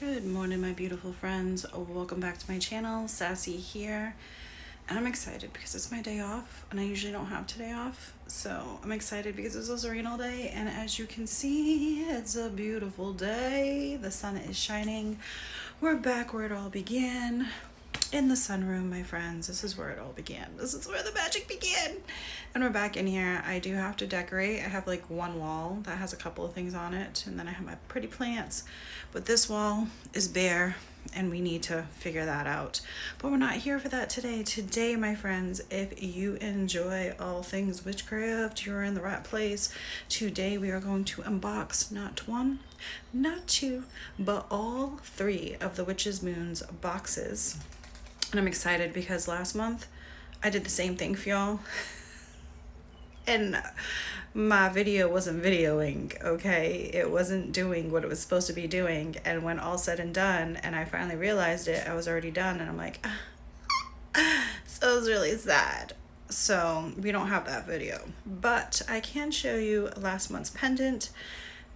Good morning, my beautiful friends. Welcome back to my channel. Sassy here. And I'm excited because it's my day off and I usually don't have today off. So I'm excited because it's also rain all day. And as you can see, it's a beautiful day. The sun is shining. We're back where it all began. In the sunroom, my friends. This is where it all began. This is where the magic began. And we're back in here. I do have to decorate. I have like one wall that has a couple of things on it, and then I have my pretty plants. But this wall is bare and we need to figure that out. But we're not here for that today. Today, my friends, if you enjoy all things witchcraft, you're in the right place. Today we are going to unbox not one, not two, but all three of the Witch's Moon's boxes. And I'm excited because last month I did the same thing for y'all. And my video wasn't videoing, okay? It wasn't doing what it was supposed to be doing. And when all said and done, and I finally realized it, I was already done. And I'm like, so it was really sad. So we don't have that video. But I can show you last month's pendant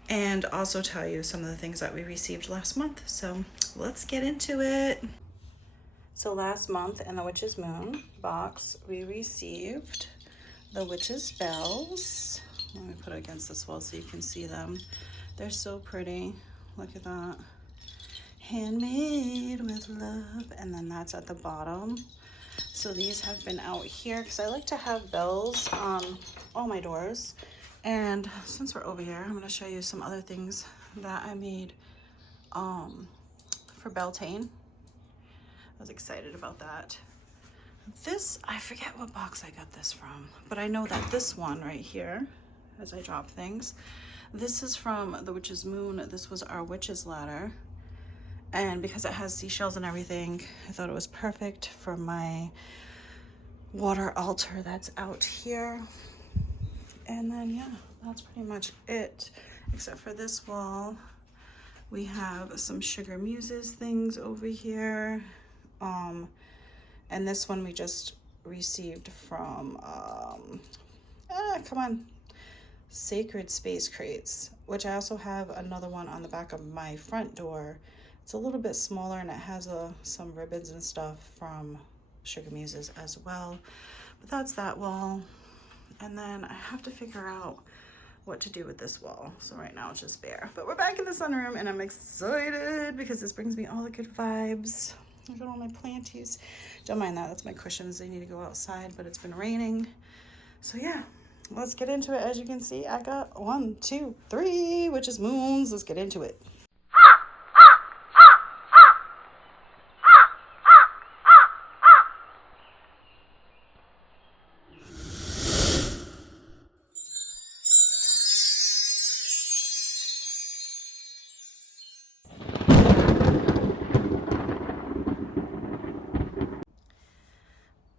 and also tell you some of the things that we received last month. So let's get into it. So last month in the Witch's Moon box, we received the Witch's Bells. Let me put it against this wall so you can see them. They're so pretty. Look at that. Handmade with love. And then that's at the bottom. So these have been out here because I like to have bells on all my doors. And since we're over here, I'm going to show you some other things that I made for Beltane. I was excited about that. This, I forget what box I got this from, but I know that this one right here, as I drop things, this is from the Witch's Moon. This was our witch's ladder. And because it has seashells and everything, I thought it was perfect for my water altar that's out here. And then, yeah, that's pretty much it. Except for this wall, we have some Sugar Muses things over here. And this one we just received from, Sacred Space Crates, which I also have another one on the back of my front door. It's a little bit smaller and it has some ribbons and stuff from Sugar Muses as well. But that's that wall. And then I have to figure out what to do with this wall. So right now it's just bare. But we're back in the sunroom and I'm excited because this brings me all the good vibes. Look at all my planties. Don't mind that, that's my cushions. They need to go outside, but it's been raining. So yeah, let's get into it. As you can see, I got 1, 2, 3 Witch's Moons. Let's get into it.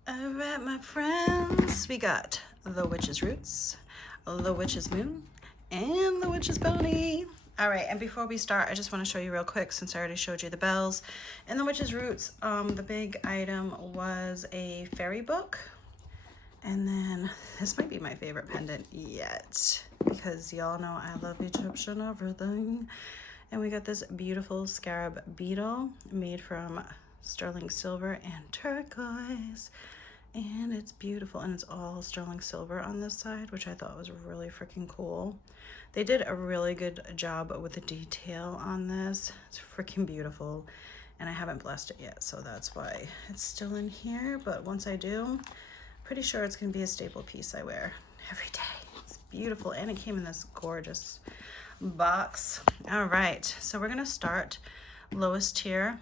Alright, my friends, we got the Witch's Roots, the Witch's Moon, and the Witch's Pony. Alright, and before we start, I just want to show you real quick, since I already showed you the bells. In the Witch's Roots, the big item was a fairy book. And then, this might be my favorite pendant yet, because y'all know I love Egyptian everything. And we got this beautiful scarab beetle made from sterling silver and turquoise. And it's beautiful, and it's all sterling silver on this side, which I thought was really freaking cool. They did a really good job with the detail on this. It's freaking beautiful, and I haven't blessed it yet, so that's why it's still in here. But once I do, pretty sure it's gonna be a staple piece I wear every day. It's beautiful, and it came in this gorgeous box. All right, so we're gonna start lowest tier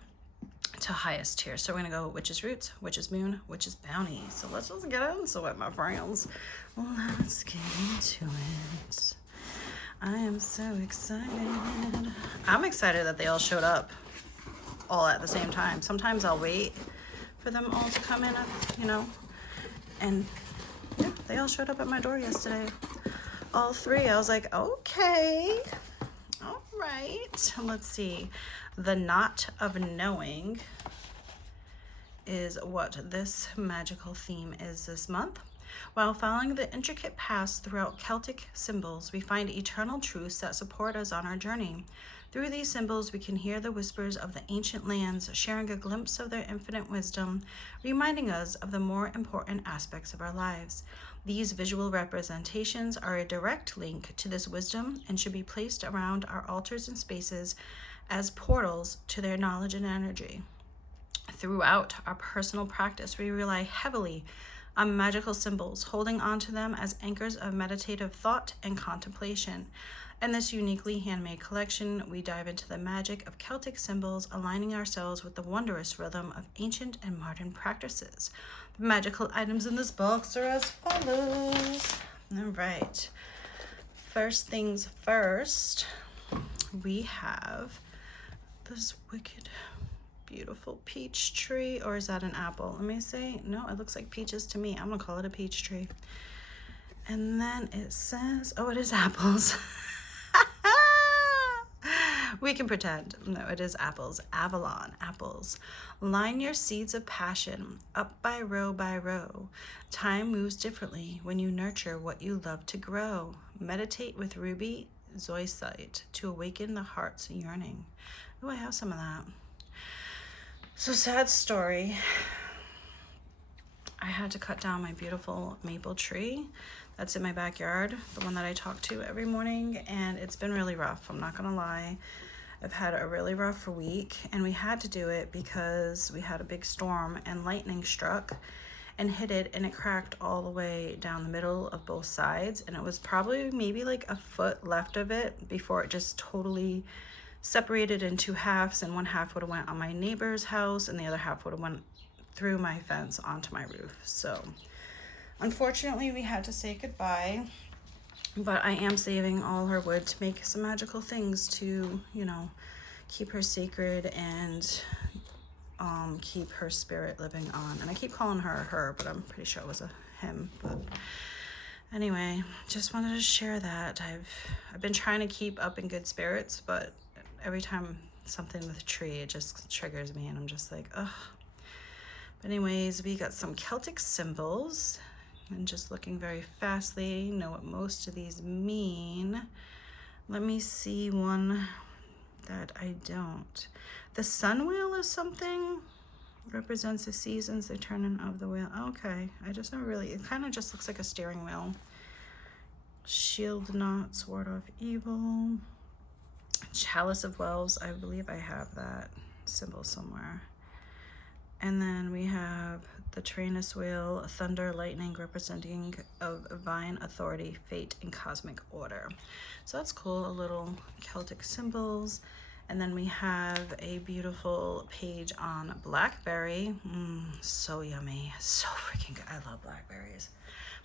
to highest tier. So we're gonna go Witch's Roots, Witch's Moon, Witch's Bounty. So let's just get into it, my friends. Let's get into it. I am so excited. I'm excited that they all showed up all at the same time. Sometimes I'll wait for them all to come in, you know, and yeah, they all showed up at my door yesterday. All three. I was like, okay, all right. Let's see. The Knot of Knowing is what this magical theme is this month. While following the intricate paths throughout Celtic symbols, we find eternal truths that support us on our journey. Through these symbols, we can hear the whispers of the ancient lands, sharing a glimpse of their infinite wisdom, reminding us of the more important aspects of our lives. These visual representations are a direct link to this wisdom and should be placed around our altars and spaces as portals to their knowledge and energy. Throughout our personal practice, we rely heavily on magical symbols, holding on to them as anchors of meditative thought and contemplation. In this uniquely handmade collection, we dive into the magic of Celtic symbols, aligning ourselves with the wondrous rhythm of ancient and modern practices. The magical items in this box are as follows. All right. First things first, we have this wicked, beautiful peach tree. Or is that an apple? Let me say, no, it looks like peaches to me. I'm gonna call it a peach tree. And then it says, oh, it is apples. We can pretend. No, it is apples. Avalon apples. Line your seeds of passion up by row. Time moves differently when you nurture what you love to grow. Meditate with ruby zoisite to awaken the heart's yearning. Oh, I have some of that. So, sad story. I had to cut down my beautiful maple tree that's in my backyard, the one that I talk to every morning, and it's been really rough. I'm not gonna lie. I've had a really rough week, and we had to do it because we had a big storm and lightning struck and hit it, and it cracked all the way down the middle of both sides, and it was probably maybe like a foot left of it before it just totally separated in two halves, and one half would have went on my neighbor's house and the other half would have went through my fence onto my roof. So unfortunately we had to say goodbye, but I am saving all her wood to make some magical things to, you know, keep her sacred and keep her spirit living on. And I keep calling her, but I'm pretty sure it was a him. But anyway, just wanted to share that. I've been trying to keep up in good spirits, but every time something with a tree, it just triggers me and I'm just like, ugh. But anyways, we got some Celtic symbols, and just looking very fastly, know what most of these mean. Let me see one that I don't. The sun wheel is something, represents the seasons, the turning of the wheel. Okay, I just never really, it kind of just looks like a steering wheel. Shield knot, sword of evil. Chalice of wells, I believe I have that symbol somewhere. And then we have the Tranus wheel, thunder, lightning, representing of divine authority, fate, and cosmic order. So that's cool, a little Celtic symbols. And then we have a beautiful page on blackberry. So yummy, so freaking good. I love blackberries.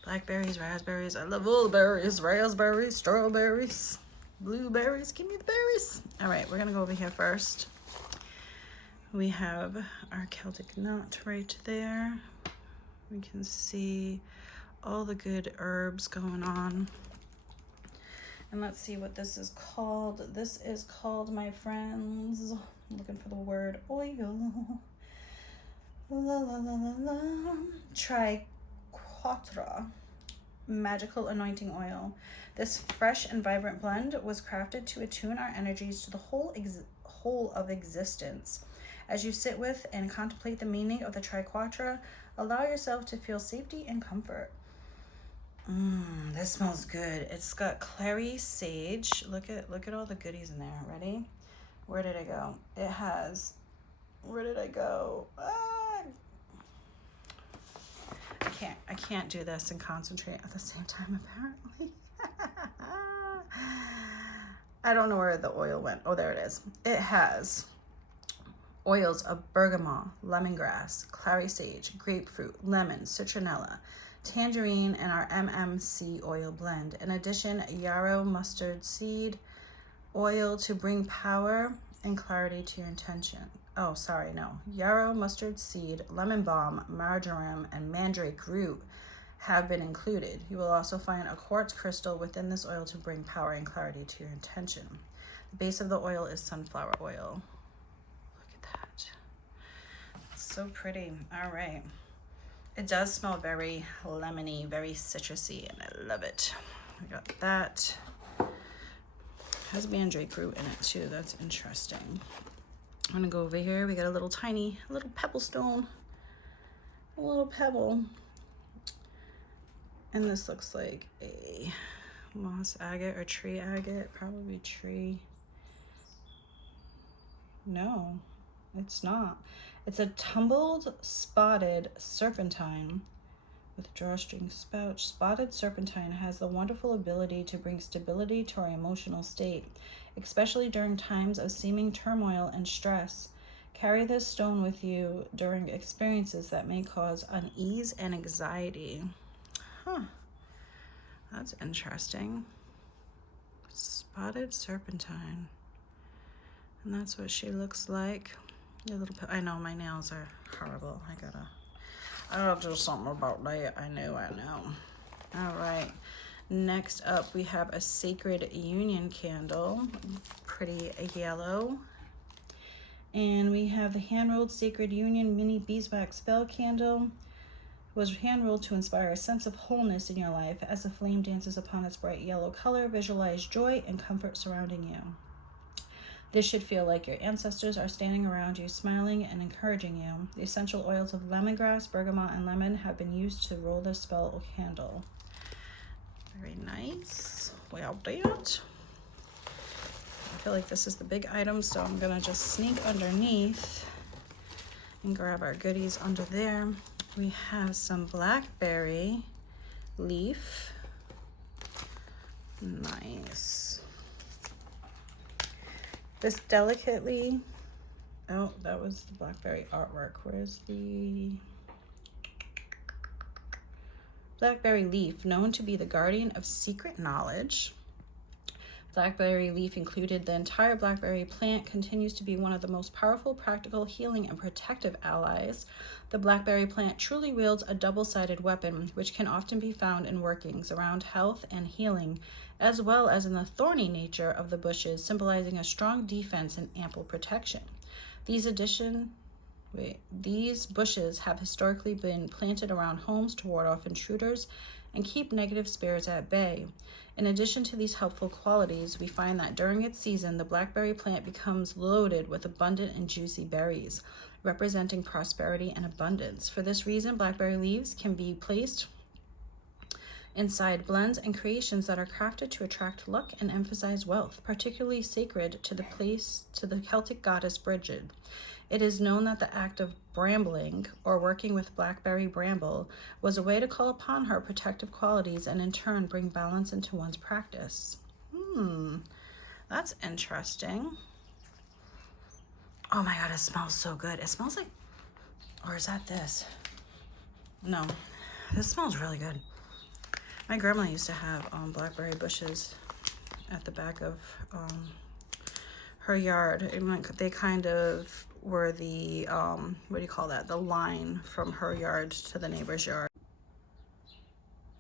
Blackberries, raspberries, I love all the berries. Raspberries, strawberries, blueberries, give me the berries. All right, we're gonna go over here first. We have our Celtic knot right there. We can see all the good herbs going on. And let's see what this is called. This is called, my friends, I'm looking for the word oil. La la la la la. Triquatra magical anointing oil. This fresh and vibrant blend was crafted to attune our energies to the whole of existence. As you sit with and contemplate the meaning of the triquatra, allow yourself to feel safety and comfort. This smells good. It's got clary sage. Look at all the goodies in there. Ready? Where did I go? It has, where did I go? I can't do this and concentrate at the same time, apparently. I don't know where the oil went. Oh, there it is. It has oils of bergamot, lemongrass, clary sage, grapefruit, lemon, citronella, tangerine, and our MMC oil blend. In addition, yarrow mustard seed oil to bring power and clarity to your intention. Oh, sorry, no. Yarrow mustard seed, lemon balm, marjoram, and mandrake root have been included. You will also find a quartz crystal within this oil to bring power and clarity to your intention. The base of the oil is sunflower oil. Look at that. It's so pretty. All right. It does smell very lemony, very citrusy, and I love it. I got that. Has mandrake root in it too. That's interesting. I'm gonna go over here. We got a little tiny, little pebble stone. A little pebble. And this looks like a moss agate or tree agate. Probably tree. No, it's not. It's a tumbled spotted serpentine with drawstring spout. Spotted serpentine has the wonderful ability to bring stability to our emotional state, especially during times of seeming turmoil and stress. Carry this stone with you during experiences that may cause unease and anxiety. Huh, that's interesting. Spotted serpentine. And that's what she looks like. A little, I know my nails are horrible. I gotta do something about that. I know. All right. Next up, we have a Sacred Union candle, pretty yellow. And we have the hand-rolled Sacred Union mini beeswax spell candle. It was hand-rolled to inspire a sense of wholeness in your life. As the flame dances upon its bright yellow color, visualize joy and comfort surrounding you. This should feel like your ancestors are standing around you, smiling and encouraging you. The essential oils of lemongrass, bergamot, and lemon have been used to roll this spell candle. Very nice. Well done. I feel like this is the big item, so I'm gonna just sneak underneath and grab our goodies under there. We have some blackberry leaf. Nice. This delicately, oh, that was the blackberry artwork. Where's the blackberry leaf? Known to be the guardian of secret knowledge. Blackberry leaf included, the entire blackberry plant continues to be one of the most powerful, practical, healing, and protective allies. The blackberry plant truly wields a double-sided weapon, which can often be found in workings around health and healing, as well as in the thorny nature of the bushes, symbolizing a strong defense and ample protection. These bushes have historically been planted around homes to ward off intruders and keep negative spirits at bay. In addition to these helpful qualities, we find that during its season, the blackberry plant becomes loaded with abundant and juicy berries, representing prosperity and abundance. For this reason, blackberry leaves can be placed inside blends and creations that are crafted to attract luck and emphasize wealth, particularly sacred to the Celtic goddess Bridget. It is known that the act of brambling, or working with blackberry bramble, was a way to call upon her protective qualities and in turn bring balance into one's practice. That's interesting. Oh my God, it smells so good. It smells like, or is that this? No, this smells really good. My grandma used to have blackberry bushes at the back of her yard. And they kind of were the, what do you call that? The line from her yard to the neighbor's yard.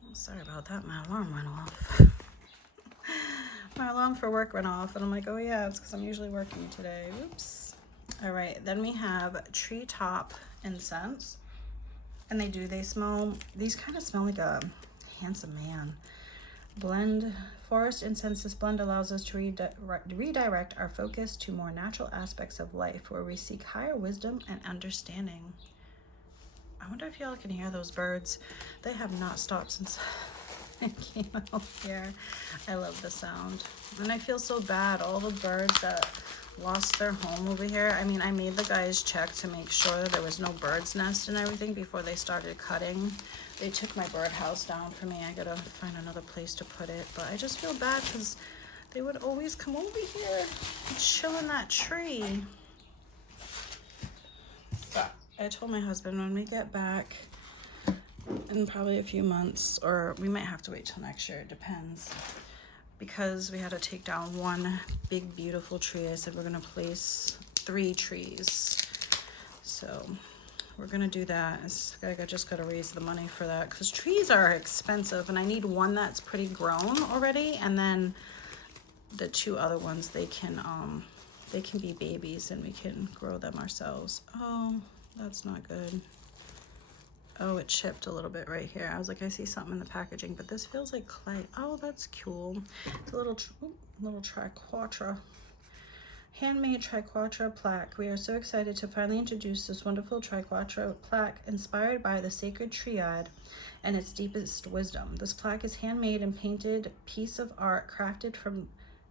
Oh, sorry about that, my alarm went off. My alarm for work went off and I'm like, oh yeah, it's because I'm usually working today. Oops. All right, then we have treetop incense. And they smell, these kind of smell like a handsome man. Blend forest incense. This blend allows us to redirect our focus to more natural aspects of life, where we seek higher wisdom and understanding. I wonder if y'all can hear those birds. They have not stopped since I came out here. I love the sound, and I feel so bad. All the birds that lost their home over here. I mean, I made the guys check to make sure that there was no bird's nest and everything before they started cutting. They took my birdhouse down for me. I gotta find another place to put it, but I just feel bad because they would always come over here and chill in that tree. But I told my husband when we get back in probably a few months, or we might have to wait till next year, it depends, because we had to take down one big beautiful tree. I said we're gonna place 3 trees, so we're gonna do that. I just gotta raise the money for that because trees are expensive, and I need one that's pretty grown already, and then the 2 other ones, they can be babies and we can grow them ourselves. Oh, that's not good. Oh, it chipped a little bit right here. I was like, I see something in the packaging, but this feels like clay. Oh, that's cool. It's a little triquatra. Handmade triquatra plaque. We are so excited to finally introduce this wonderful triquatra plaque inspired by the sacred triad and its deepest wisdom. This plaque is handmade and painted piece of art crafted from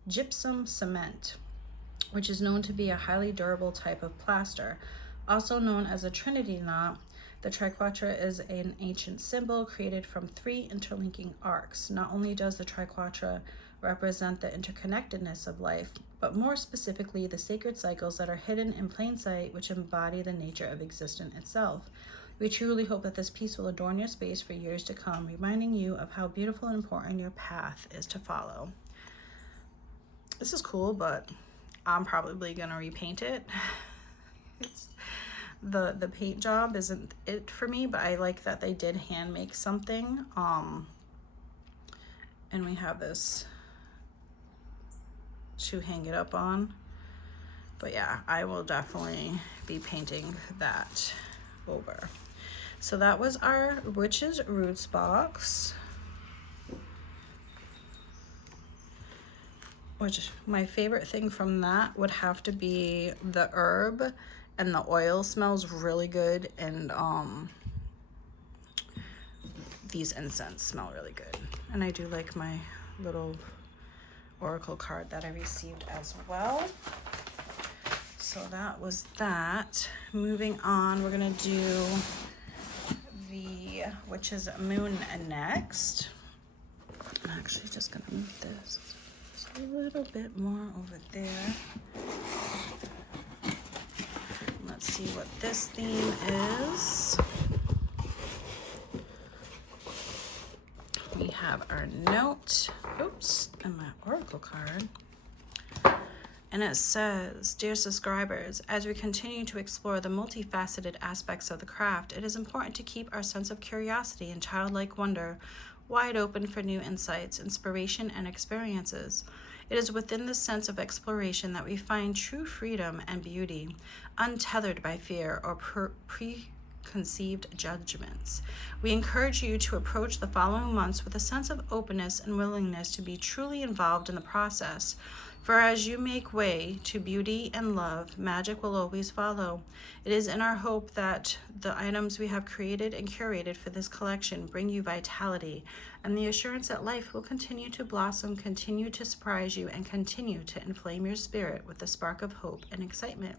gypsum cement, which is known to be a highly durable type of plaster. Also known as a trinity knot, the triquatra is an ancient symbol created from 3 interlinking arcs. Not only does the triquatra represent the interconnectedness of life, but more specifically the sacred cycles that are hidden in plain sight, which embody the nature of existence itself. We truly hope that this piece will adorn your space for years to come, reminding you of how beautiful and important your path is to follow. This is cool, but I'm probably gonna repaint it. It's the paint job isn't it for me, but I like that they did hand make something. And we have this to hang it up on. But yeah, I will definitely be painting that over. So that was our Witch's Roots box, which my favorite thing from that would have to be the herb, and the oil smells really good, and these incense smell really good. And I do like my little oracle card that I received as well. So that was that. Moving on, we're gonna do the Witch's Moon next. I'm actually just gonna move this just a little bit more over there. Let's see what this theme is. We have our note, oops, and my oracle card. And it says, dear subscribers, as we continue to explore the multifaceted aspects of the craft, it is important to keep our sense of curiosity and childlike wonder wide open for new insights, inspiration, and experiences. It is within this sense of exploration that we find true freedom and beauty, untethered by fear or preconceived judgments. We encourage you to approach the following months with a sense of openness and willingness to be truly involved in the process. For as you make way to beauty and love, magic will always follow. It is in our hope that the items we have created and curated for this collection bring you vitality and the assurance that life will continue to blossom, continue to surprise you, and continue to inflame your spirit with the spark of hope and excitement.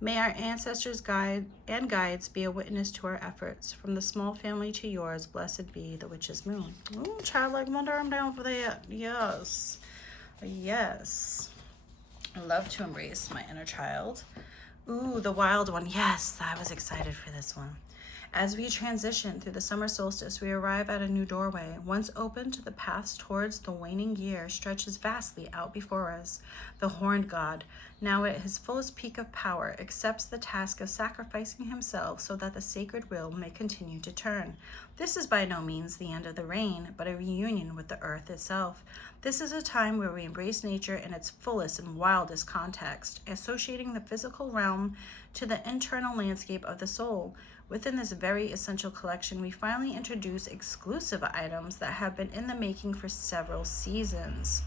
May our ancestors' guides be a witness to our efforts. From the small family to yours, blessed be the Witch's Moon. Ooh, childlike wonder, I'm down for that. Yes. Yes. I love to embrace my inner child. Ooh, the wild one. Yes, I was excited for this one. As we transition through the summer solstice, we arrive at a new doorway. Once opened, the path towards the waning year stretches vastly out before us. The horned god, now at his fullest peak of power, accepts the task of sacrificing himself so that the sacred wheel may continue to turn. This is by no means the end of the reign, but a reunion with the earth itself. This is a time where we embrace nature in its fullest and wildest context, associating the physical realm to the internal landscape of the soul. Within this very essential collection, we finally introduce exclusive items that have been in the making for several seasons.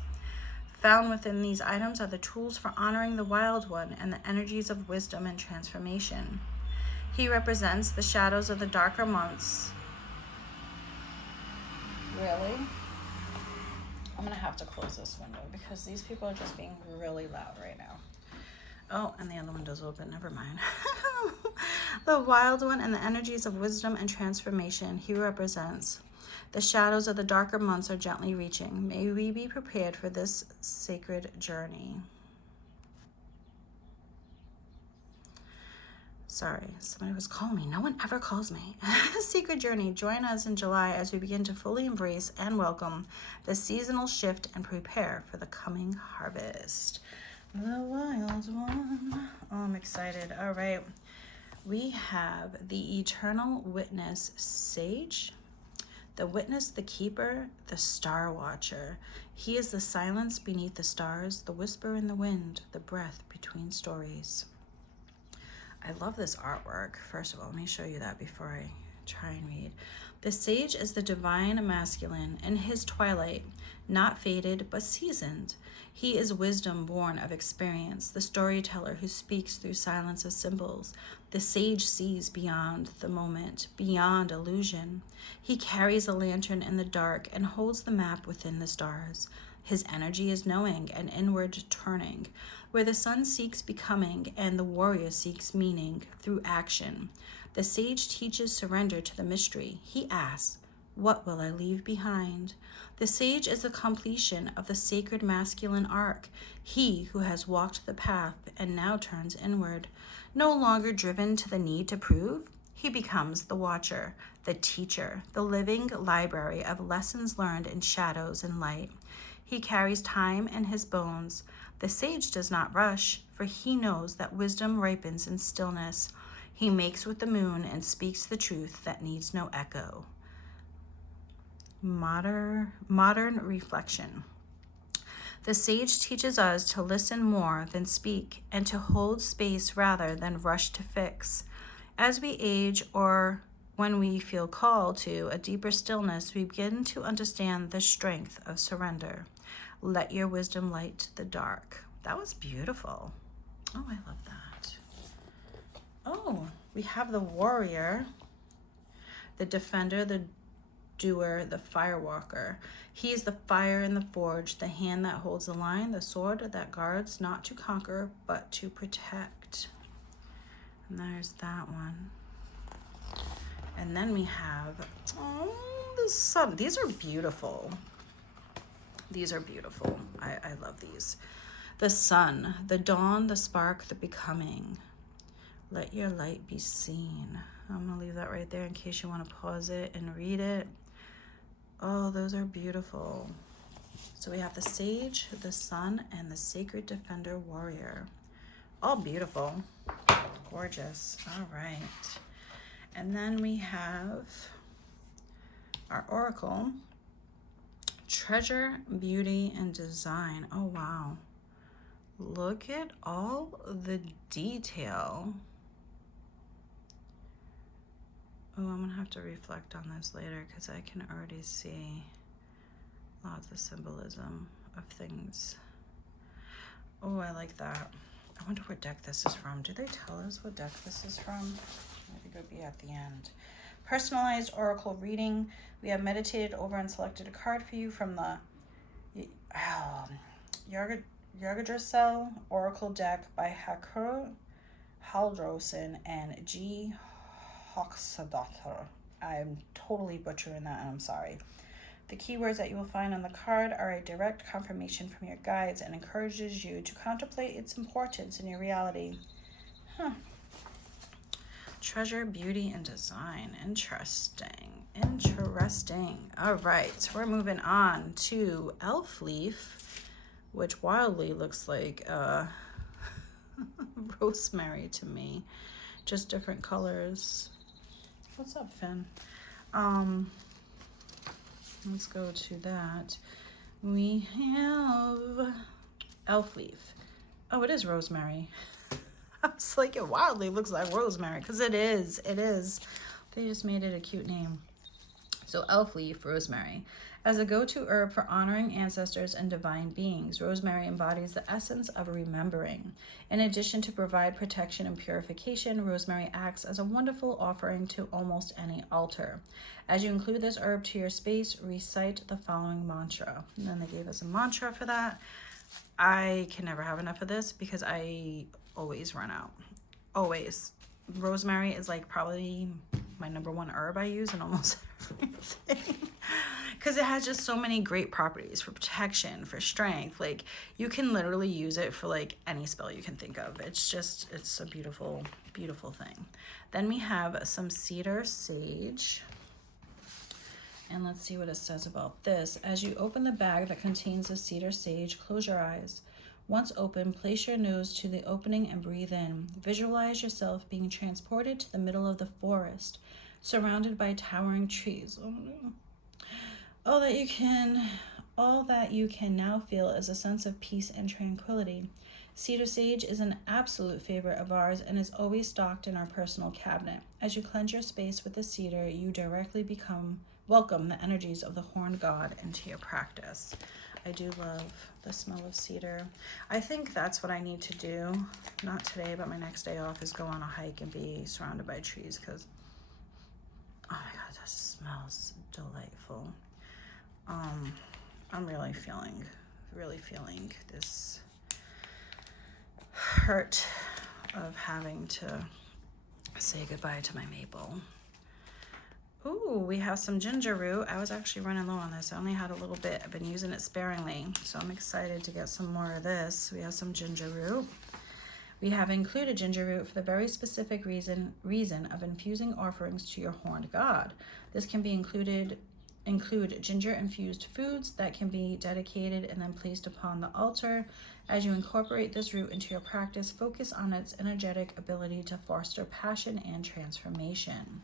Found within these items are the tools for honoring the wild one and the energies of wisdom and transformation. He represents the shadows of the darker months. Really? I'm gonna have to close this window because these people are just being really loud right now. Oh, and the other window's open, never mind. The wild one and the energies of wisdom and transformation he represents. The shadows of the darker months are gently reaching. May we be prepared for this sacred journey. Sorry, somebody was calling me. No one ever calls me. Secret journey. Join us in July as we begin to fully embrace and welcome the seasonal shift and prepare for the coming harvest. The wild one. Oh, I'm excited. All right. We have the Eternal Witness Sage, the Witness, the Keeper, the Star Watcher. He is the silence beneath the stars, the whisper in the wind, the breath between stories. I love this artwork. First of all, let me show you that before I try and read. The sage is the divine masculine in his twilight, not faded but seasoned. He is wisdom born of experience, the storyteller who speaks through silence of symbols. The sage sees beyond the moment, beyond illusion. He carries a lantern in the dark and holds the map within the stars. His energy is knowing and inward turning, where the sun seeks becoming and the warrior seeks meaning through action. The sage teaches surrender to the mystery. He asks, "What will I leave behind?" The sage is the completion of the sacred masculine arc, he who has walked the path and now turns inward. No longer driven to the need to prove, he becomes the watcher, the teacher, the living library of lessons learned in shadows and light. He carries time in his bones. The sage does not rush, for he knows that wisdom ripens in stillness. He makes with the moon and speaks the truth that needs no echo. Modern reflection. The sage teaches us to listen more than speak and to hold space rather than rush to fix. As we age or when we feel called to a deeper stillness, we begin to understand the strength of surrender. Let your wisdom light the dark. That was beautiful. Oh, I love that. Oh, we have the warrior, the defender, the doer, the firewalker. He is the fire in the forge, the hand that holds the line, the sword that guards, not to conquer, but to protect. And there's that one. And then we have, the sun. These are beautiful. These are beautiful. I love these. The sun, the dawn, the spark, the becoming. Let your light be seen. I'm going to leave that right there in case you want to pause it and read it. Oh, those are beautiful. So we have the sage, the sun, and the sacred defender warrior. All beautiful. Gorgeous. All right. And then we have our oracle, treasure, beauty, and design. Oh, wow. Look at all the detail. Oh, I'm gonna have to reflect on this later because I can already see lots of symbolism of things. Oh, I like that. I wonder what deck this is from. Do they tell us what deck this is from? I think it would be at the end. Personalized oracle reading. We have meditated over and selected a card for you from the Yggdrasil Oracle deck by Hakuru Haldrosen and G. Hoxadottir. I'm totally butchering that and I'm sorry. The keywords that you will find on the card are a direct confirmation from your guides and encourages you to contemplate its importance in your reality. Treasure, beauty, and design. Interesting. Interesting. All right, we're moving on to elf leaf, which wildly looks like rosemary to me. Just different colors. What's up, Finn? Let's go to that. We have elf leaf. Oh, it is rosemary. I was like, it wildly looks like rosemary because it is. It is. They just made it a cute name. So elf leaf, rosemary. As a go-to herb for honoring ancestors and divine beings, rosemary embodies the essence of remembering. In addition to provide protection and purification, rosemary acts as a wonderful offering to almost any altar. As you include this herb to your space, recite the following mantra. And then they gave us a mantra for that. I can never have enough of this because I always run out. Always. Rosemary is like probably my #1 herb I use in almost everything because it has just so many great properties for protection, for strength. Like you can literally use it for like any spell you can think of. It's a beautiful, beautiful thing. Then we have some cedar sage. And let's see what it says about this. As you open the bag that contains the cedar sage, close your eyes. Once open, place your nose to the opening and breathe in. Visualize yourself being transported to the middle of the forest, surrounded by towering trees. Oh, no. All that you can now feel is a sense of peace and tranquility. Cedar sage is an absolute favorite of ours and is always stocked in our personal cabinet. As you cleanse your space with the cedar, you directly welcome the energies of the horned god into your practice. I do love the smell of cedar. I think that's what I need to do. Not today, but my next day off is go on a hike and be surrounded by trees because, oh my God, that smells delightful. I'm really feeling this hurt of having to say goodbye to my maple. Ooh, we have some ginger root. I was actually running low on this. I only had a little bit. I've been using it sparingly, so I'm excited to get some more of this. We have some ginger root. We have included ginger root for the very specific reason of infusing offerings to your horned god. This can be include ginger infused foods that can be dedicated and then placed upon the altar. As you incorporate this root into your practice, focus on its energetic ability to foster passion and transformation.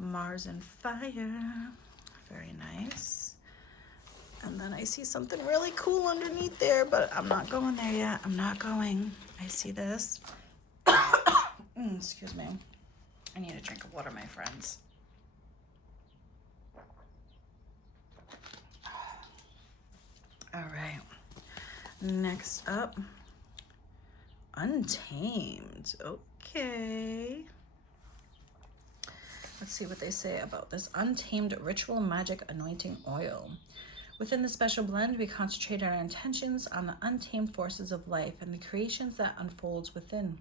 Mars and fire, very nice. And then I see something really cool underneath there, but I'm not going there yet. I'm not going. I see this. Excuse me. I need a drink of water, my friends. All right. Next up, Untamed. Okay. Let's see what they say about this Untamed Ritual Magic Anointing Oil. Within the special blend, we concentrate our intentions on the untamed forces of life and the creations that unfolds within.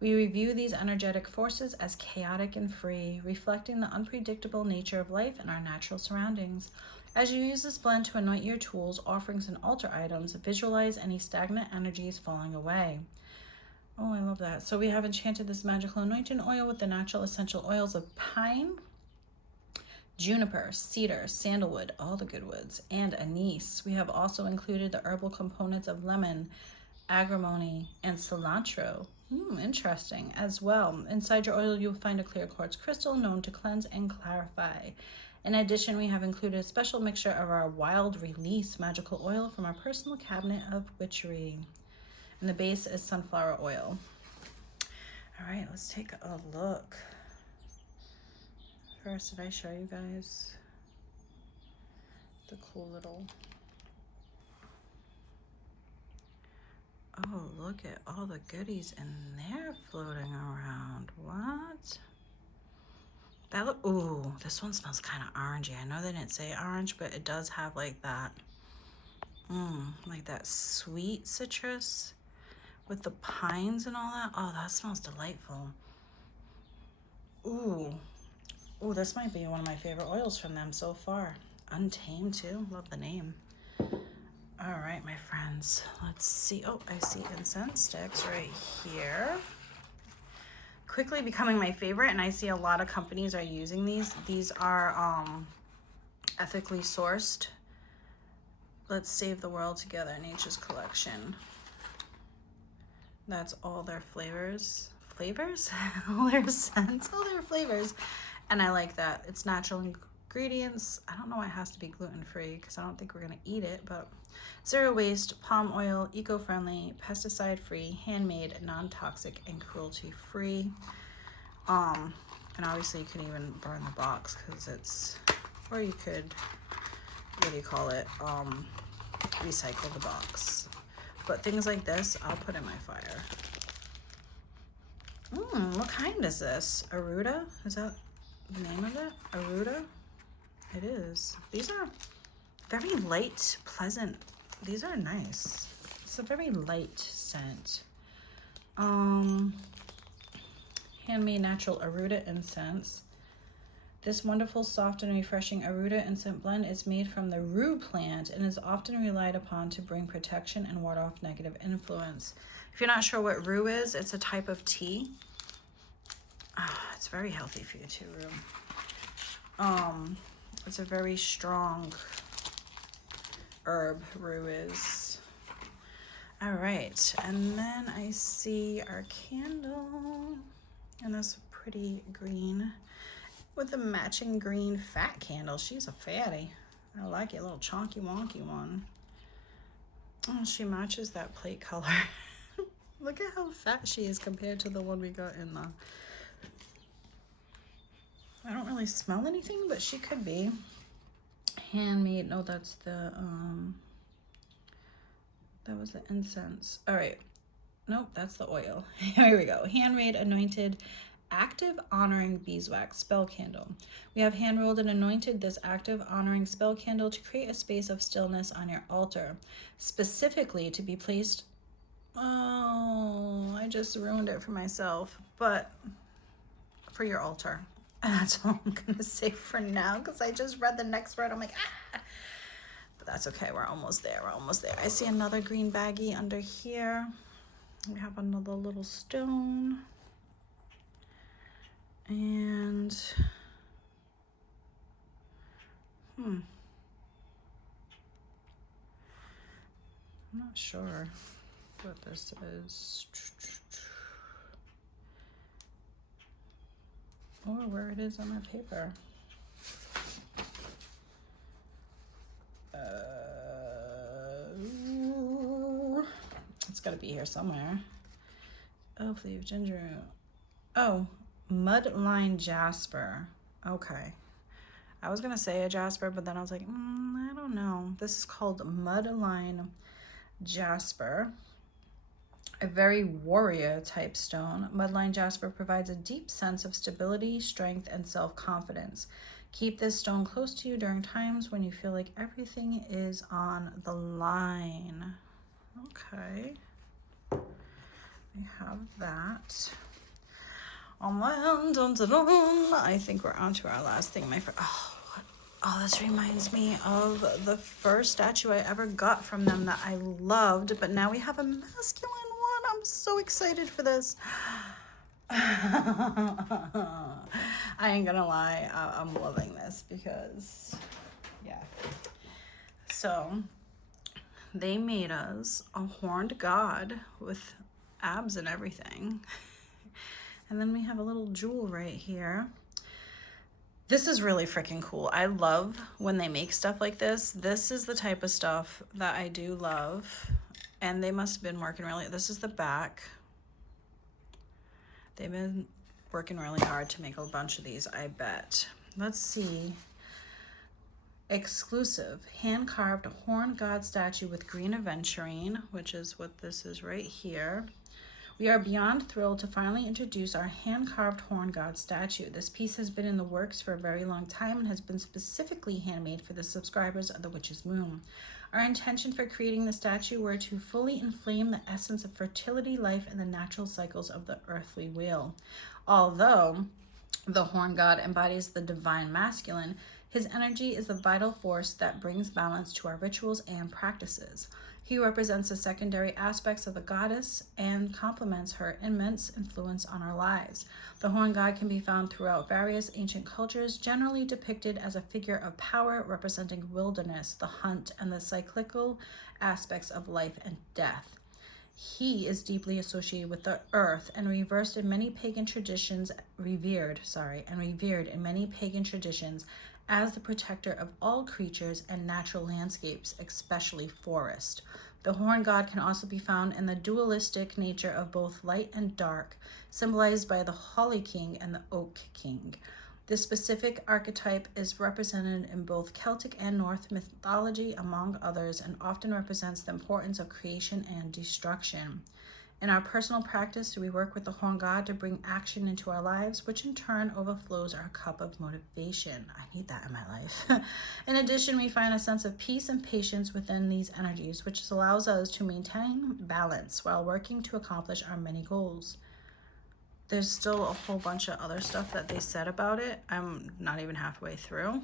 We review these energetic forces as chaotic and free, reflecting the unpredictable nature of life and our natural surroundings. As you use this blend to anoint your tools, offerings, and altar items, visualize any stagnant energies falling away. Oh, I love that. So we have enchanted this magical anointing oil with the natural essential oils of pine, juniper, cedar, sandalwood, all the good woods, and anise. We have also included the herbal components of lemon, agrimony, and cilantro. Interesting as well. Inside your oil, you'll find a clear quartz crystal known to cleanse and clarify. In addition, we have included a special mixture of our wild release magical oil from our personal cabinet of witchery. And the base is sunflower oil. All right, let's take a look. First, did I show you guys the cool little... Oh, look at all the goodies in there floating around. What? That look, ooh, this one smells kind of orangey. I know they didn't say orange, but it does have like that, like that sweet citrus with the pines and all that. Oh, that smells delightful. Ooh, this might be one of my favorite oils from them so far. Untamed too, love the name. All right, my friends, let's see. Oh, I see incense sticks right here. Quickly becoming my favorite, and I see a lot of companies are using these. These are ethically sourced. Let's Save the World Together, Nature's Collection. That's all their flavors. All their scents, all their flavors. And I like that. It's natural ingredients. I don't know why it has to be gluten-free because I don't think we're gonna eat it, but zero waste, palm oil, eco-friendly, pesticide-free, handmade, non-toxic, and cruelty-free. And obviously you can even burn the box because it's, or you could, what do you call it? Recycle the box. But things like this, I'll put in my fire. What kind is this? Aruta? Is that the name of it? Aruta? It is. These are very light, pleasant. These are nice. It's a very light scent. Handmade natural Aruta incense. This wonderful, soft, and refreshing Aruta incense blend is made from the rue plant and is often relied upon to bring protection and ward off negative influence. If you're not sure what rue is, it's a type of tea. It's very healthy for you too, rue. It's a very strong herb, rue is. All right, and then I see our candle in this pretty green with a matching green fat candle. She's a fatty. I like it, a little chonky wonky one. Oh, she matches that plate color. Look at how fat she is compared to the one we got in the... I don't really smell anything, but she could be. Handmade. No, that's the, that was the incense. All right. Nope, that's the oil. Here we go. Handmade, anointed, active honoring beeswax spell candle. We have hand rolled and anointed this active honoring spell candle to create a space of stillness on your altar, specifically to be placed. Oh, I just ruined it for myself, but for your altar. And that's all I'm gonna say for now, because I just read the next word. I'm like, ah. But that's okay. We're almost there. We're almost there. I see another green baggie under here. We have another little stone. And I'm not sure what this is or where it is on my paper. It's got to be here somewhere. Oh, leaf ginger. Oh, mudline jasper. Okay. I was going to say a jasper, but then I was like, I don't know. This is called mudline jasper, a very warrior type stone. Mudline jasper provides a deep sense of stability, strength, and self-confidence. Keep this stone close to you during times when you feel like everything is on the line. Okay. We have that. I think we're on to our last thing, my friend. Oh, this reminds me of the first statue I ever got from them that I loved, but now we have a masculine one. I'm so excited for this. I ain't gonna lie, I'm loving this because, yeah. So, they made us a horned god with abs and everything. And then we have a little jewel right here. This is really freaking cool. I love when they make stuff like this. This is the type of stuff that I do love. And they must have been working really... This is the back. They've been working really hard to make a bunch of these, I bet. Let's see. Exclusive. Hand-carved horned god statue with green aventurine, which is what this is right here. We are beyond thrilled to finally introduce our hand-carved horn god statue. This piece has been in the works for a very long time and has been specifically handmade for the subscribers of the Witch's Moon. Our intention for creating the statue were to fully inflame the essence of fertility, life, and the natural cycles of the earthly wheel. Although the horn god embodies the divine masculine, his energy is the vital force that brings balance to our rituals and practices. He represents the secondary aspects of the goddess and complements her immense influence on our lives. The horn god can be found throughout various ancient cultures, generally depicted as a figure of power representing wilderness, the hunt, and the cyclical aspects of life and death. He is deeply associated with the earth and revered in many pagan traditions as the protector of all creatures and natural landscapes, especially forest. The horn god can also be found in the dualistic nature of both light and dark, symbolized by the Holly King and the Oak King. This specific archetype is represented in both Celtic and Norse mythology, among others, and often represents the importance of creation and destruction. In our personal practice, we work with the horn god to bring action into our lives, which in turn overflows our cup of motivation. I need that in my life. In addition, we find a sense of peace and patience within these energies, which allows us to maintain balance while working to accomplish our many goals. There's still a whole bunch of other stuff that they said about it. I'm not even halfway through.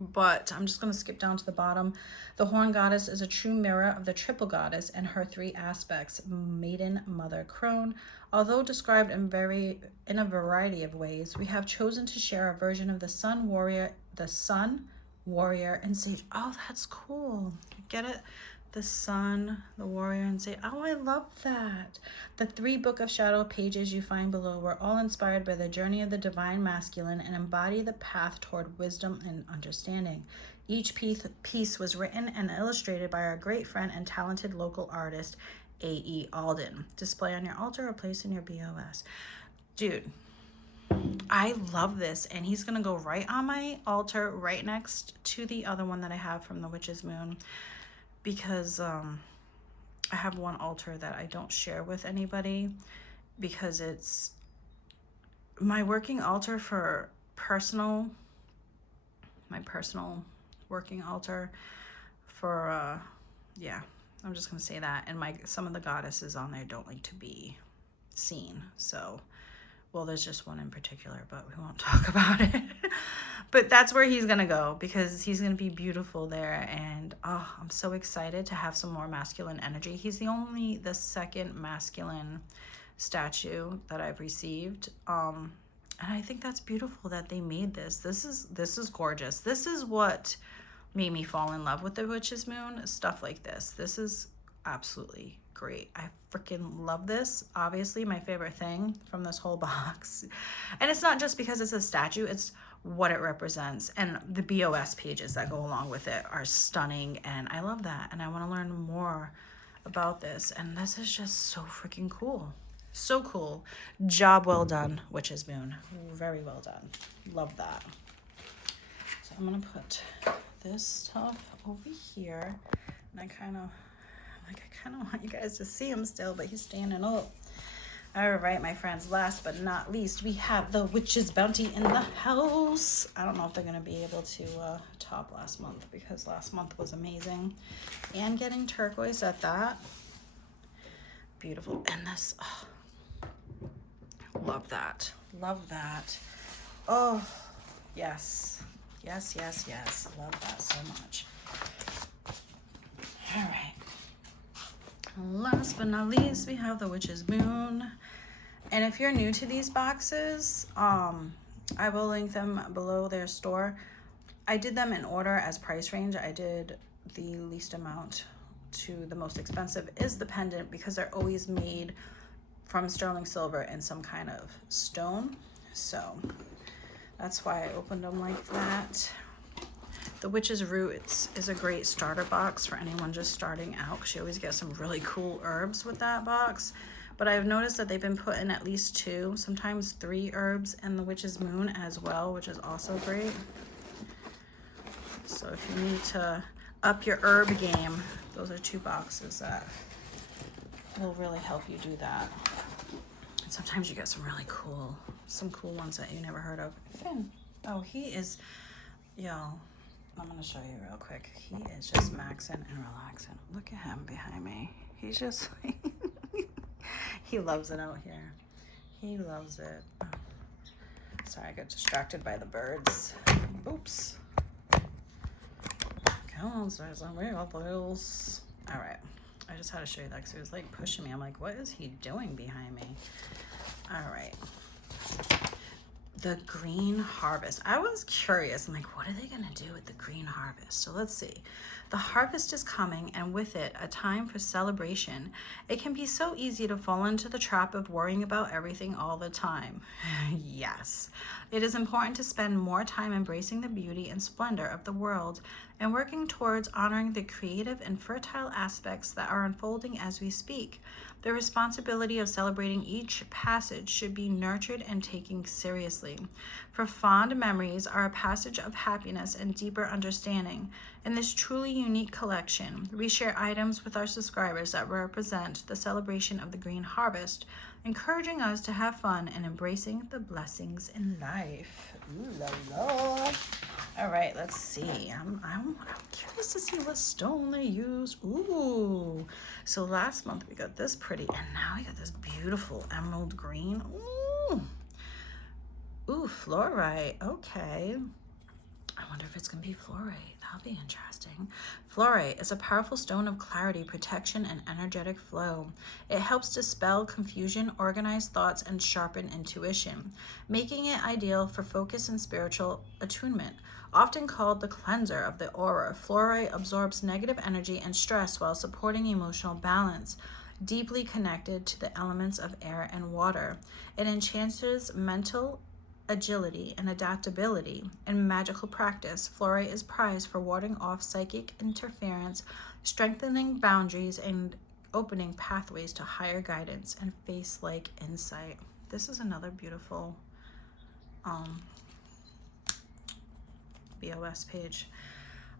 But I'm just going to skip down to the bottom. The horn goddess is a true mirror of the triple goddess and her three aspects, maiden, mother, crone. Although described in a variety of ways, we have chosen to share a version of the sun warrior, and sage. Oh, that's cool. Get it? the sun, the warrior, and say, oh, I love that. The 3 Book of Shadow pages you find below were all inspired by the journey of the divine masculine and embody the path toward wisdom and understanding. Each piece was written and illustrated by our great friend and talented local artist, A.E. Alden. Display on your altar or place in your BOS. Dude, I love this, and he's gonna go right on my altar, right next to the other one that I have from the Witch's Moon, because I have one altar that I don't share with anybody because it's my working altar for my personal working altar for yeah, I'm just gonna say that. And some of the goddesses on there don't like to be seen, so well, there's just one in particular, but we won't talk about it. But that's where he's gonna go because he's gonna be beautiful there. And oh, I'm so excited to have some more masculine energy. He's the second masculine statue that I've received. And I think that's beautiful that they made this. This is gorgeous. This is what made me fall in love with the Witch's Moon. Stuff like this. This is absolutely great. I freaking love this. Obviously my favorite thing from this whole box. And it's not just because it's a statue, it's what it represents. And the BOS pages that go along with it are stunning, and I love that. And I want to learn more about this. And this is just so freaking cool. So cool. Job well done, Witch's Moon. Very well done. Love that. So I'm gonna put this stuff over here, and I kind of want you guys to see him still, but he's standing up. All right, my friends, last but not least, we have the Witch's Bounty in the house. I don't know if they're going to be able to top last month, because last month was amazing. And getting turquoise at that. Beautiful. And this, oh, love that. Love that. Oh, yes. Yes, yes, yes. Love that so much. All right. Last but not least, we have the Witch's Moon. And if you're new to these boxes, I will link them below their store. I did them in order as price range. I did the least amount to the most expensive is the pendant, because they're always made from sterling silver and some kind of stone. So that's why I opened them like that. The Witch's Roots is a great starter box for anyone just starting out, because you always get some really cool herbs with that box. But I've noticed that they've been putting at least 2, sometimes 3 herbs in the Witch's Moon as well, which is also great. So if you need to up your herb game, those are 2 boxes that will really help you do that. And sometimes you get some really cool, ones that you never heard of. Finn. Oh, he is, y'all. I'm gonna show you real quick. He is just maxing and relaxing. Look at him behind me. He's just, he loves it out here. He loves it. Oh. Sorry, I got distracted by the birds. Oops. Come on, stars, I'm real bills. All right, I just had to show you that because he was like pushing me. I'm like, what is he doing behind me? All right. The green harvest. I was curious. I'm like, what are they gonna do with the green harvest? So let's see. The harvest is coming, and with it, a time for celebration. It can be so easy to fall into the trap of worrying about everything all the time. Yes. It is important to spend more time embracing the beauty and splendor of the world and working towards honoring the creative and fertile aspects that are unfolding as we speak. The responsibility of celebrating each passage should be nurtured and taken seriously, for fond memories are a passage of happiness and deeper understanding. In this truly unique collection, we share items with our subscribers that represent the celebration of the green harvest, encouraging us to have fun and embracing the blessings in life. Ooh la la. All right, let's see. I'm curious to see what stone they use. Ooh. So last month we got this pretty, and now we got this beautiful emerald green. Ooh. Ooh, fluorite. Okay. I wonder if it's going to be fluorite. That'll be interesting. Fluorite is a powerful stone of clarity, protection, and energetic flow. It helps dispel confusion, organize thoughts, and sharpen intuition, making it ideal for focus and spiritual attunement. Often called the cleanser of the aura, fluorite absorbs negative energy and stress while supporting emotional balance. Deeply connected to the elements of air and water, it enhances mental agility and adaptability. In magical practice, fluorite is prized for warding off psychic interference, strengthening boundaries, and opening pathways to higher guidance and face-like insight. This is another beautiful BOS page.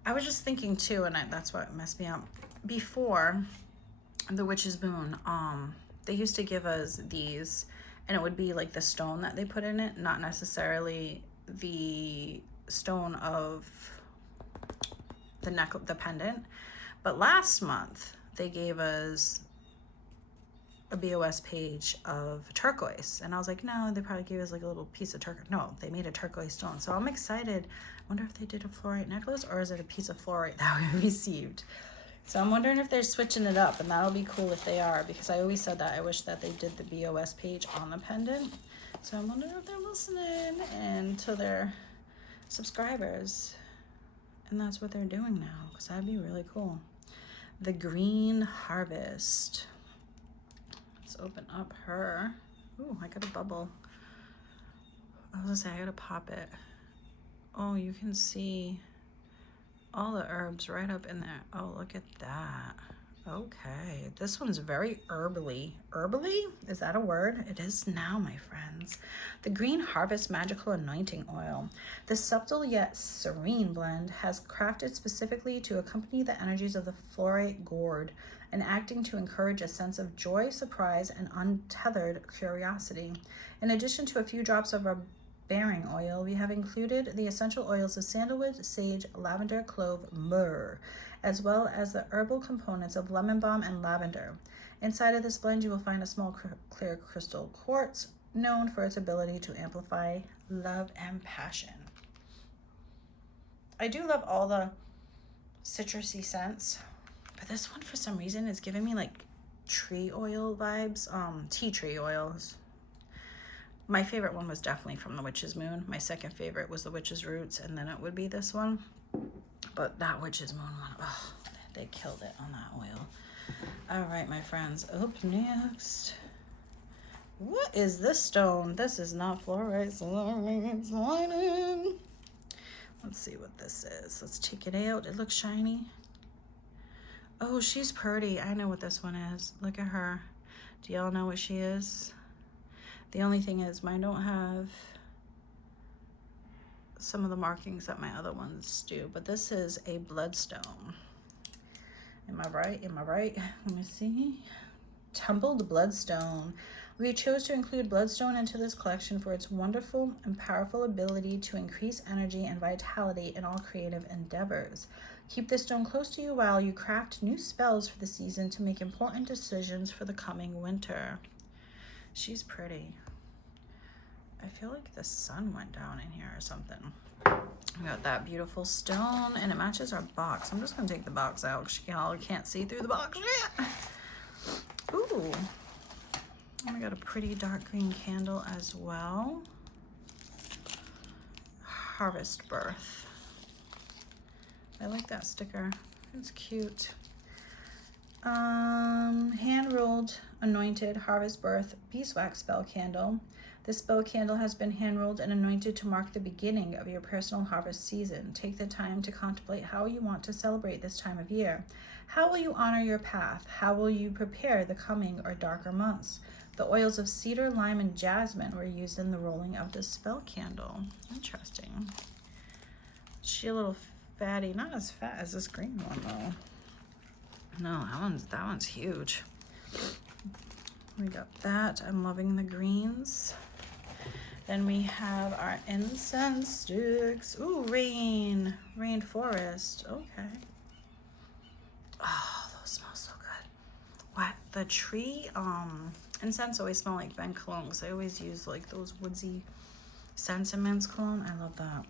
I was just thinking too, and that's what messed me up. Before the Witch's Moon, they used to give us these, and it would be like the stone that they put in it, not necessarily the stone of the the pendant. But last month they gave us a BOS page of turquoise, and I was like, no, they probably gave us like a little piece of turquoise. No, they made a turquoise stone. So I'm excited. I wonder if they did a fluorite necklace, or is it a piece of fluorite that we received? So I'm wondering if they're switching it up, and that'll be cool if they are, because I always said that I wish that they did the BOS page on the pendant. So I'm wondering if they're listening and to their subscribers, and that's what they're doing now, because that'd be really cool. The Green Harvest. Let's open up her. Ooh, I got a bubble. I was gonna say I gotta pop it. Oh, you can see all the herbs right up in there. Oh, look at that. Okay, this one's very herbally. Herbally? Is that a word? It is now, my friends. The Green Harvest Magical Anointing Oil. This subtle yet serene blend has crafted specifically to accompany the energies of the fluorite gourd and acting to encourage a sense of joy, surprise, and untethered curiosity. In addition to a few drops of a bearing oil, we have included the essential oils of sandalwood, sage, lavender, clove, myrrh, as well as the herbal components of lemon balm and lavender. Inside of this blend, you will find a small clear crystal quartz, known for its ability to amplify love and passion. I do love all the citrusy scents, but this one for some reason is giving me like tree oil vibes, tea tree oils. My favorite one was definitely from the Witch's Moon. My second favorite was the Witch's Roots, and then it would be this one. But that Witch's Moon one, oh, they killed it on that oil. All right, my friends, up next. What is this stone? This is not fluorite, it's lining. Let's see what this is. Let's take it out. It looks shiny. Oh, she's pretty. I know what this one is. Look at her. Do y'all know what she is? The only thing is mine don't have some of the markings that my other ones do, but this is a bloodstone. Am I right? Am I right? Let me see. Tumbled bloodstone. We chose to include bloodstone into this collection for its wonderful and powerful ability to increase energy and vitality in all creative endeavors. Keep this stone close to you while you craft new spells for the season to make important decisions for the coming winter. She's pretty. I feel like the sun went down in here or something. We got that beautiful stone, and it matches our box. I'm just gonna take the box out because y'all can't see through the box yet. Ooh, and we got a pretty dark green candle as well. Harvest Birth. I like that sticker. It's cute. Hand rolled anointed Harvest Birth beeswax spell candle. This spell candle has been hand rolled and anointed to mark the beginning of your personal harvest season. Take the time to contemplate how you want to celebrate this time of year. How will you honor your path? How will you prepare the coming or darker months? The oils of cedar, lime, and jasmine were used in the rolling of this spell candle. Interesting. She a little fatty, not as fat as this green one though. No, that one's huge. We got that. I'm loving the greens. Then we have our incense sticks. Ooh, rainforest. Okay. Oh, those smell so good. What? The tree incense always smell like Ben cologne, because I always use like those woodsy scents in men's cologne. I love that.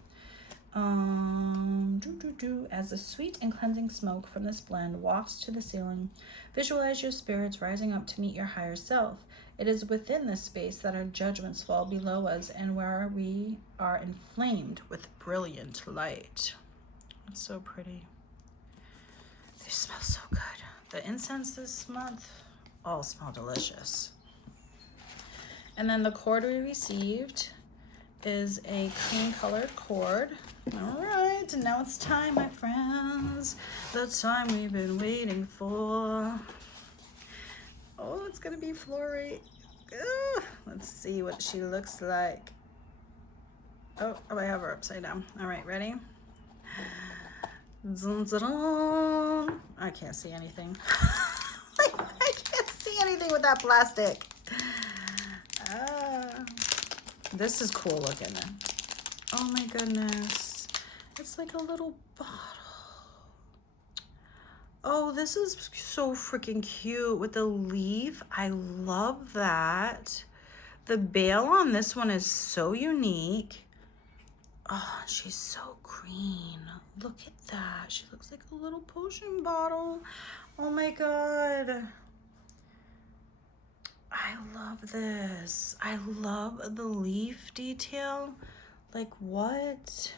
As the sweet and cleansing smoke from this blend wafts to the ceiling, visualize your spirits rising up to meet your higher self. It is within this space that our judgments fall below us and where we are inflamed with brilliant light. It's so pretty. They smell so good. The incense this month all smell delicious. And then the cord we received is a cream colored cord. All right, and now it's time, my friends. The time we've been waiting for. Oh, it's gonna be Fluorite. Let's see what she looks like. Oh, I have her upside down. All right, ready? Dun, dun, dun. I can't see anything. I can't see anything with that plastic. This is cool looking. Oh my goodness. It's like a little bottle. Oh, this is so freaking cute with the leaf. I love that. The bail on this one is so unique. Oh, she's so green. Look at that. She looks like a little potion bottle. Oh my God. I love this. I love the leaf detail. Like what?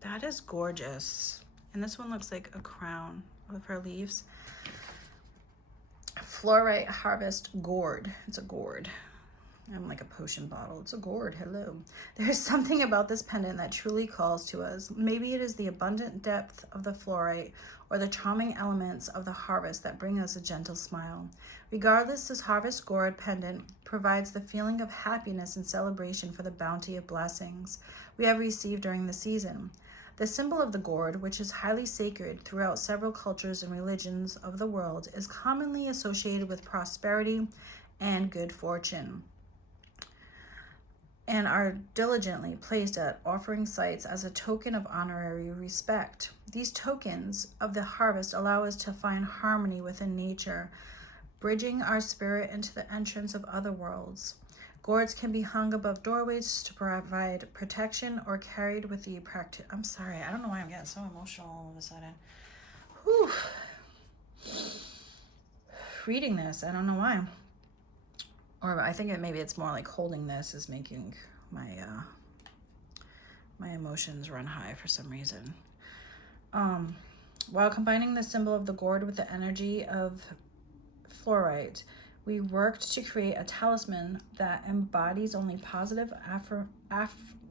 That is gorgeous. And this one looks like a crown of her leaves. Fluorite Harvest Gourd. It's a gourd. I'm like a potion bottle. It's a gourd. Hello. There's something about this pendant that truly calls to us. Maybe it is the abundant depth of the fluorite or the charming elements of the harvest that bring us a gentle smile. Regardless, this harvest gourd pendant provides the feeling of happiness and celebration for the bounty of blessings we have received during the season. The symbol of the gourd, which is highly sacred throughout several cultures and religions of the world, is commonly associated with prosperity and good fortune, and are diligently placed at offering sites as a token of honorary respect. These tokens of the harvest allow us to find harmony within nature, bridging our spirit into the entrance of other worlds. Gourds can be hung above doorways to provide protection or carried with the practice. I'm sorry, I don't know why I'm getting so emotional all of a sudden. Whew. Reading this, I don't know why. Or I think maybe it's more like holding this is making my my emotions run high for some reason. While combining the symbol of the gourd with the energy of fluorite, we worked to create a talisman that embodies only positive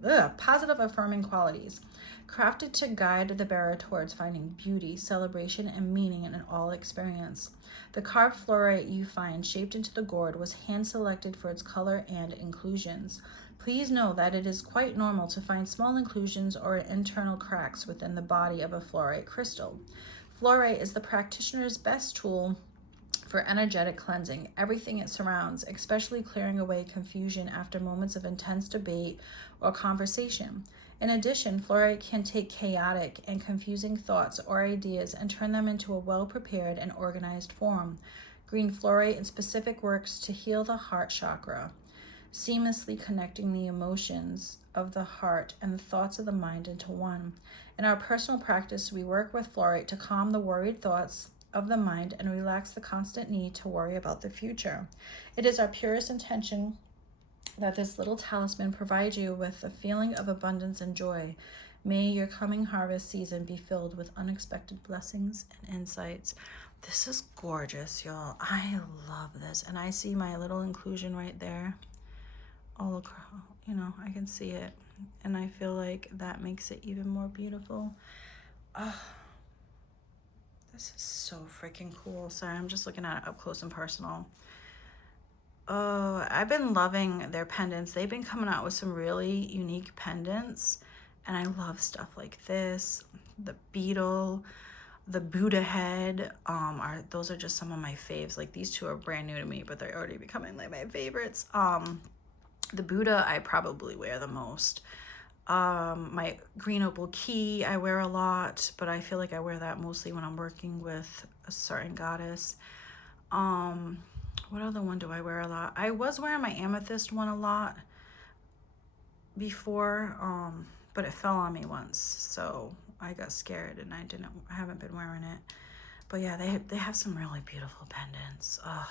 affirming qualities, crafted to guide the bearer towards finding beauty, celebration, and meaning in all experience. The carved fluorite you find shaped into the gourd was hand-selected for its color and inclusions. Please know that it is quite normal to find small inclusions or internal cracks within the body of a fluorite crystal. Fluorite is the practitioner's best tool for energetic cleansing everything it surrounds, especially clearing away confusion after moments of intense debate or conversation. In addition, fluorite can take chaotic and confusing thoughts or ideas and turn them into a well-prepared and organized form. Green fluorite in specific works to heal the heart chakra, seamlessly connecting the emotions of the heart and the thoughts of the mind into one. In our personal practice, we work with fluorite to calm the worried thoughts of the mind and relax the constant need to worry about the future. It is our purest intention that this little talisman provide you with a feeling of abundance and joy. May your coming harvest season be filled with unexpected blessings and insights. This is gorgeous, y'all. I love this. And I see my little inclusion right there. All across, I can see it. And I feel like that makes it even more beautiful. This is so freaking cool. Sorry, I'm just looking at it up close and personal. Oh, I've been loving their pendants. They've been coming out with some really unique pendants, and I love stuff like this. The beetle, the Buddha head, those are just some of my faves. Like these two are brand new to me, but they're already becoming like my favorites. The Buddha I probably wear the most. My green opal key I wear a lot, but I feel like I wear that mostly when I'm working with a certain goddess. What other one do I wear a lot? I was wearing my amethyst one a lot before, but it fell on me once, so I got scared and I haven't been wearing it. But yeah, they have some really beautiful pendants. Oh,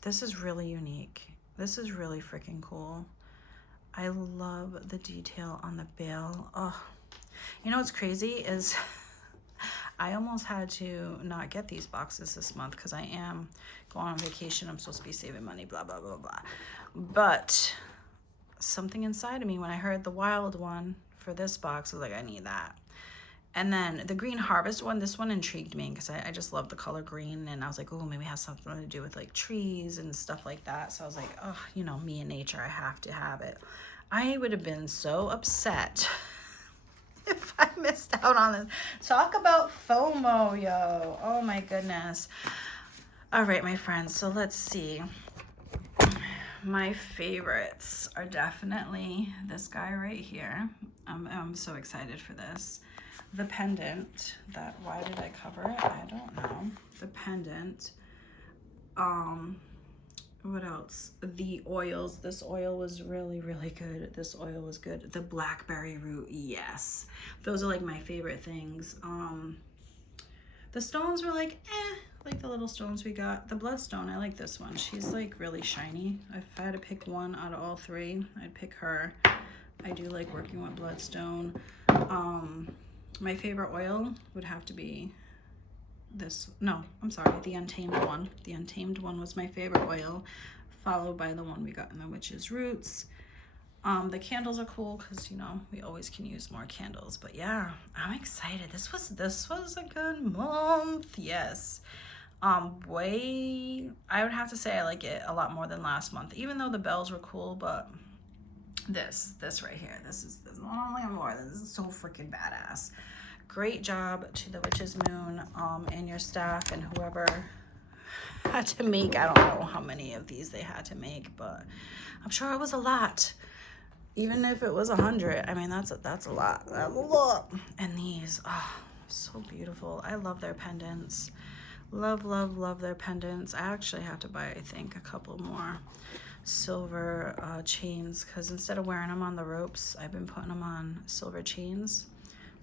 this is really unique. This is really freaking cool. I love the detail on the bail. Oh, you know what's crazy is I almost had to not get these boxes this month because I am going on vacation. I'm supposed to be saving money, blah, blah, blah, blah. But something inside of me, when I heard the wild one for this box, I was like, I need that. And then the green harvest one, this one intrigued me because I just love the color green. And I was like, oh, maybe it has something to do with like trees and stuff like that. So I was like, oh, you know, me and nature, I have to have it. I would have been so upset if I missed out on this. Talk about FOMO, yo. Oh my goodness. All right, my friends. So let's see. My favorites are definitely this guy right here. I'm so excited for this. The pendant, that, why did I cover it? I don't know. The pendant. What else? The oils. This oil was really, really good. This oil was good. The blackberry root, yes. Those are like my favorite things. The stones were like, like the little stones we got. The bloodstone, I like this one. She's like really shiny. If I had to pick one out of all three, I'd pick her. I do like working with bloodstone. My favorite oil would have to be this. No, I'm sorry, the untamed one. The untamed one was my favorite oil, followed by the one we got in the witch's roots. The candles are cool because, you know, we always can use more candles. But yeah, I'm excited. This was a good month. Yes. I would have to say I like it a lot more than last month, even though the bells were cool. But this right here, this is not only more. This is so freaking badass. Great job to the witch's moon and your staff and whoever had to make. I don't know how many of these they had to make, but I'm sure it was a lot. Even if it was 100, I mean, that's a lot. That's a lot. And these, oh, so beautiful. I love their pendants. Love, love, love their pendants. I actually have to buy, I think, a couple more silver chains, because instead of wearing them on the ropes, I've been putting them on silver chains.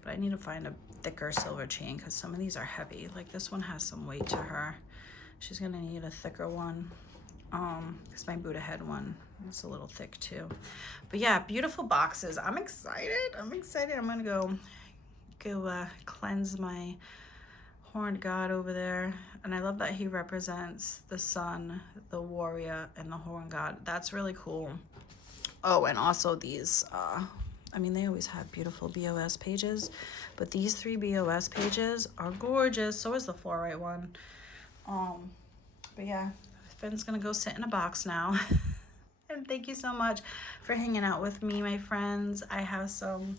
But I need to find a thicker silver chain because some of these are heavy. Like this one has some weight to her. She's gonna need a thicker one. Because my Buddha head one is a little thick too. But yeah, beautiful boxes. I'm excited. I'm gonna go cleanse my horned god over there. And I love that he represents the sun, the warrior, and the horned god. That's really cool. Oh, and also these, I mean, they always have beautiful BOS pages, but these 3 BOS pages are gorgeous. So is the Fluorite one. But yeah, Finn's gonna go sit in a box now. And thank you so much for hanging out with me, my friends. I have some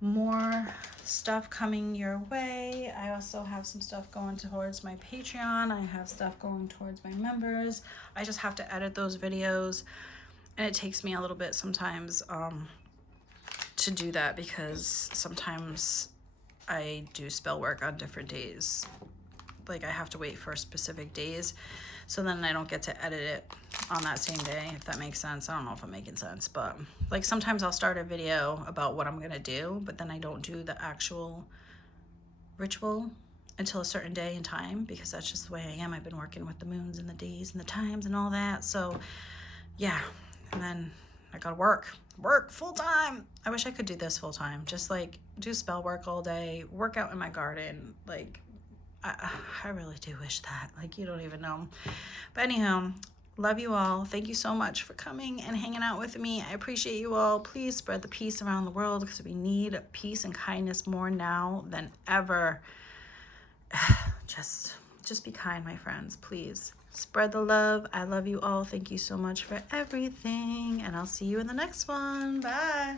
more stuff coming your way. I also have some stuff going towards my Patreon. I have stuff going towards my members. I just have to edit those videos, and it takes me a little bit sometimes to do that because sometimes I do spell work on different days. Like I have to wait for specific days, so then I don't get to edit it on that same day, if that makes sense. I don't know if I'm making sense, but like sometimes I'll start a video about what I'm gonna do, but then I don't do the actual ritual until a certain day and time because that's just the way I am. I've been working with the moons and the days and the times and all that. So yeah, and then I gotta work full time. I wish I could do this full time, just like do spell work all day, work out in my garden. Like I really do wish that, like, you don't even know. But anyhow, love you all. Thank you so much for coming and hanging out with me. I appreciate you all. Please spread the peace around the world because we need peace and kindness more now than ever. Just be kind, my friends, please. Spread the love. I love you all. Thank you so much for everything, and I'll see you in the next one. Bye.